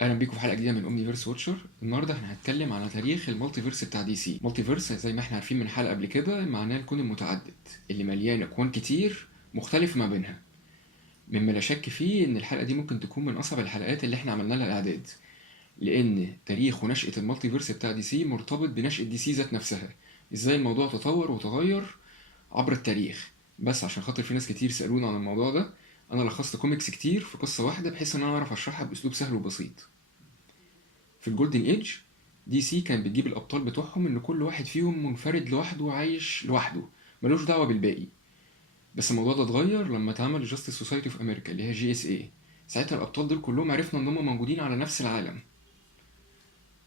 اهلا بيكم في حلقه جديده من اومنيفيرس واتشر. النهارده احنا هنتكلم على تاريخ المالتيفيرس بتاع دي سي. مالتيفيرس زي ما احنا عارفين من حلقه قبل كده معناه الكون المتعدد اللي مليان اكوان كتير مختلف ما بينها. مما لا شك فيه ان الحلقه دي ممكن تكون من اصعب الحلقات اللي احنا عملنا لها اعداد، لان تاريخ ونشاه المالتيفيرس بتاع دي سي مرتبط بنشاه دي سي ذات نفسها. ازاي الموضوع تطور وتغير عبر التاريخ. بس عشان خاطر في ناس كتير سالونا عن الموضوع ده، انا لخصت كوميكس كتير في قصه واحده بحيث ان انا اعرف اشرحها باسلوب سهل وبسيط. في الجولدن ايج دي سي كانت بتجيب الابطال بتوعهم ان كل واحد فيهم منفرد لوحده وعايش لوحده، ملوش دعوه بالباقي. بس الموضوع ده اتغير لما اتعمل جاستس سوسايتي اوف امريكا اللي هي جي اس اي. ساعتها الابطال دول كلهم عرفنا ان هم موجودين على نفس العالم.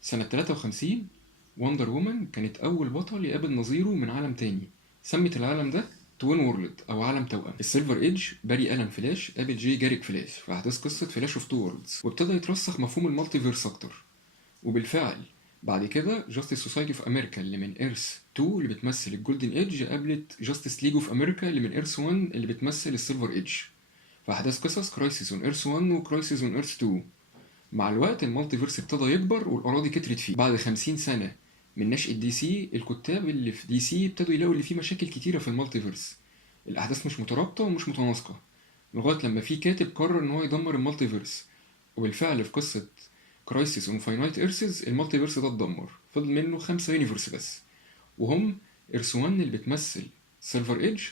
سنه 53 وندر وومن كانت اول بطل يقابل نظيره من عالم تاني. سمت العالم ده توين وورلد او عالم توأم. في السيلفر ايج باري الان فلاش قابل جي جاريك فلاش في احداث قصه فلاش اوف تو وورلدز، وابتدى يترسخ مفهوم المالتيفيرس اكتر. وبالفعل بعد كده جاستس سوسايتي اوف امريكا اللي من ايرث 2 اللي بتمثل الجولدن ايدج قابلت جاستس ليج اوف امريكا اللي من ايرث 1 اللي بتمثل السيلفر ايدج في احداث قصص كرايسيس اون ايرث 1 وكرايسيس اون ايرث 2. مع الوقت المالتيفيرس ابتدى يكبر والاراضي كترت فيه. بعد 50 سنه من نشأة دي سي، الكتاب اللي في دي سي ابتدوا يلاقوا اللي فيه مشاكل كتيره في المالتيفيرس. الاحداث مش مترابطه ومش متناسقه، لغايه لما في كاتب قرر ان هو يدمر المالتيفيرس. وبالفعل في قصه كرايسيس اون فاينايت ايرسز المالتيفيرس ده اتدمر، فضل منه 5 يونيفرس بس، وهم ايرث 1 اللي بتمثل سيلفر ايدج،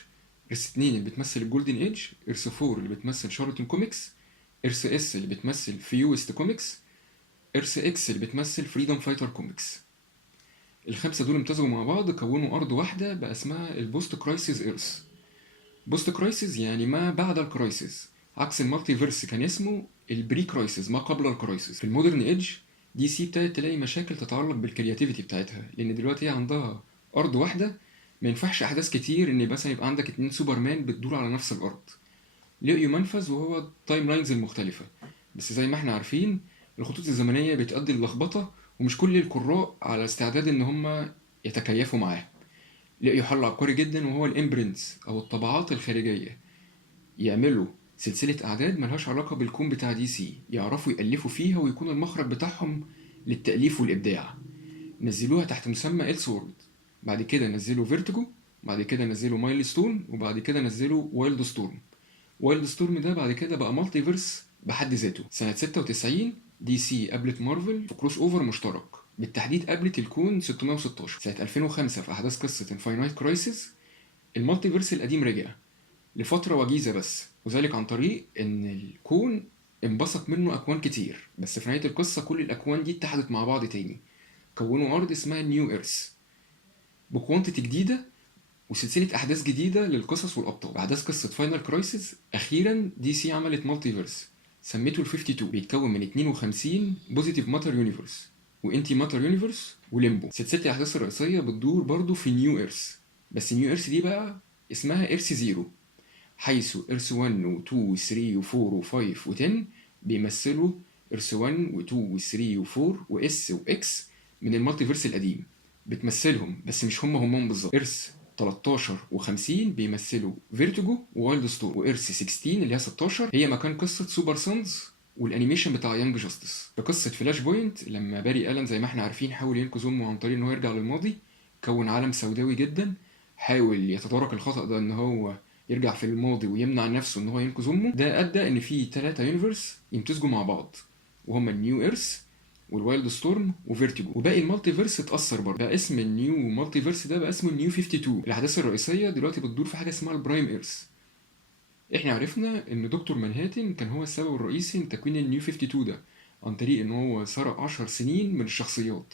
ايرث 2 اللي بتمثل الجولدن ايدج، ايرث 4 اللي بتمثل شارلتون كوميكس، ايرث اس اللي بتمثل فيوست كوميكس، ايرث اكس اللي بتمثل فريدم فايتر كوميكس. الخمسه دول امتزجوا مع بعض كونوا ارض واحده بقى اسمها البوست كرايسيس ايرث. بوست كرايسيس يعني ما بعد الكرايسيس، عكس المالتي فيرس كان اسمه البري كرايسيس ما قبل الكرايسيس. في المودرن ايدج دي سي ابتدت تلاقي مشاكل تتعلق بالكرياتيفيتي بتاعتها، لان دلوقتي هي عندها ارض واحده، ما ينفعش احداث كتير ان مثلا يبقى عندك اتنين سوبرمان بتدور على نفس الارض. لقيوا منفذ وهو التايم لاينز المختلفه. بس زي ما احنا عارفين الخطوط الزمنيه بتؤدي للخبطه، ومش كل القراء على استعداد ان هم يتكيفوا معاه. لقيوا حل عبقري جدا وهو الامبرنتس او الطبعات الخارجيه. يعملوا سلسلة أعداد ملهاش علاقة بالكون بتاع دي سي، يعرفوا يألفوا فيها ويكون المخرج بتاعهم للتأليف والإبداع. نزلوها تحت مسمى إلس وورلد، بعد كده نزلوا فيرتيجو، بعد كده نزلوا مايل ستون، وبعد كده نزلوا وايلد ستورم. وايلد ستورم ده بعد كده بقى مالتي فيرس بحد ذاته. سنة 96 دي سي قابلت مارفل في كروس اوفر مشترك، بالتحديد قابلت الكون 616. سنة 2005 في أحداث قصة انفاينايت كرايسيس المالتي فيرس القديم رجع لفترة وجيزة بس، وذلك عن طريق إن الكون انبثق منه أكوان كتير، بس في نهاية القصة كل الأكوان دي اتحدت مع بعض تاني، كونوا أرض اسمها نيو إيرث بكوانتيتي جديدة وسلسلة أحداث جديدة للقصص والأبطال. بأحداث قصة فاينل كرايسيس أخيرا دي سي عملت مالتي فيرس سميته ال 52، بيتكون من 52 بوزيتيف ماتر يونيفرس وانتي ماتر يونيفرس وليمبو. سلسلة الأحداث الرئيسية بتدور برضه في نيو إيرث، بس نيو إيرث دي بقى اسمها إيرث زيرو، حيث إرث 1 و 2 و 3 و 4 و 5 و 10 بيمثلوا إرث 1 و 2 و 3 و 4 و اس و اكس من المالتيفيرس القديم. بتمثلهم بس مش هم بالظبط. إرث 13 و 50 بيمثلوا فيرتيجو ووايلد ستور، وإرث 16 اللي هي 16 هي مكان قصة سوبر سانز والانيميشن بتاع يانج جاستس. في قصة فلاش بوينت لما باري ألان زي ما احنا عارفين حاول ينقذ أمه عن طريق إن هو يرجع للماضي، كون عالم سوداوي جدا، حاول يتدارك الخطأ ده إن هو يرجع في الماضي ويمنع نفسه ان هو ينقذ امه. ده ادى ان في 3 يونيفرس يمتزجوا مع بعض، وهما النيو ايرث والوايلد ستورم وفيرتيجو. وباقي المالتيفيرس اتأثر برضه، بقى اسم النيو مالتيفيرس ده بقى اسمه النيو 52. الاحداث الرئيسيه دلوقتي بتدور في حاجه اسمها البرايم ايرث. احنا عرفنا ان دكتور مانهاتن كان هو السبب الرئيسي لتكوين النيو 52 ده، عن طريق ان هو سرق 10 سنين من الشخصيات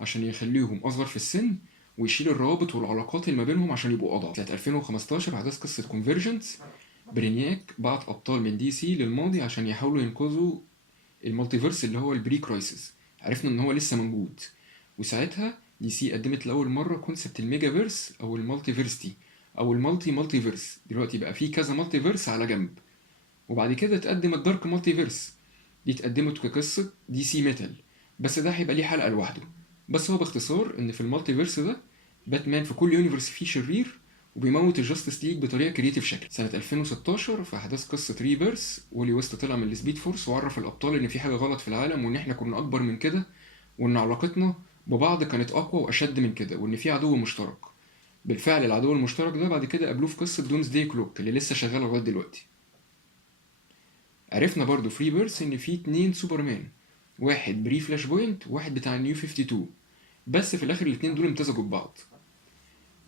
عشان يخليهم اصغر في السن، ويشيل الروابط والعلاقات اللي ما بينهم عشان يبقوا اضعف. سنه 2015 احداث قصه كونفرجنس برينياك بعت ابطال من دي سي للماضي عشان يحاولوا ينقذوا المالتيفيرس اللي هو البري كرايسيس. عرفنا ان هو لسه موجود، وساعتها دي سي قدمت لاول مره كونسبت الميجا فيرس او المالتيفيرستي او المالتي فيرس. دلوقتي بقى في كذا مالتي فيرس على جنب. وبعد كده تقدم الدارك مالتي فيرس، دي اتقدمت كقصه دي سي ميتال، بس ده هيبقى ليه حلقه لوحده. بس هو باختصار ان في المالتي فيرس ده باتمان في كل يونيفرس فيه شرير، وبيموت الجاستس ليج بطريقه كريتيف شكل. سنه 2016 في احداث قصه ريبيرث، وولي ويست طلع من السبيد فورس وعرف الابطال ان في حاجه غلط في العالم، وان احنا كنا اكبر من كده، وان علاقتنا ببعض كانت اقوى واشد من كده، وان في عدو مشترك. بالفعل العدو المشترك ده بعد كده قابلوه في قصه دونز داي كلوك اللي لسه شغاله لغايه دلوقتي. عرفنا برضو في ريبيرث ان في 2 سوبرمان، واحد بري فلاش بوينت وواحد بتاع النيو 52، بس في الاخر الاتنين دول امتزجوا ببعض.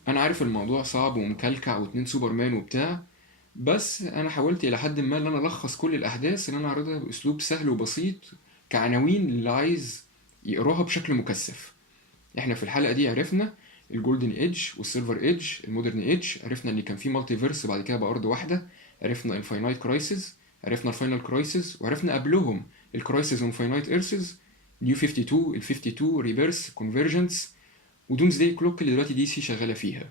انا عارف الموضوع صعب ومكلكع واتنين سوبرمان وبتاع، بس انا حاولت الى حد ما ان انا الخص كل الاحداث ان انا اعرضها باسلوب سهل وبسيط كعناوين اللي عايز يقراها بشكل مكثف. احنا في الحلقه دي عرفنا الجولدن ايدج والسيلفر ايدج، المودرن ايدج، عرفنا ان كان في مالتي فيرس بعد كده بارض واحده، عرفنا انفاينايت كرايسيس، عرفنا الفاينل كرايسيس، وعرفنا قبلهم الكرايسيس وانفاينايت ايرسز، نيو 52، ال 52 ريفيرس كونفرجنس، ودومز داي كلوك اللي دلوقتي دي سي شغاله فيها.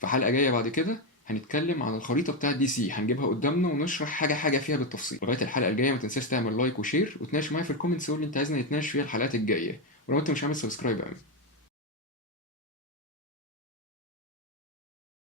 في حلقه جايه بعد كده هنتكلم عن الخريطه بتاعه دي سي، هنجيبها قدامنا ونشرح حاجه حاجه فيها بالتفصيل. لغايه الحلقه الجايه ما تنساش تعمل لايك وشير وتناقش معايا في الكومنتس، قول لي انت عايزنا نتناقش فيها الحلقات الجايه، ولو انت مش عامل سبسكرايب اعمل.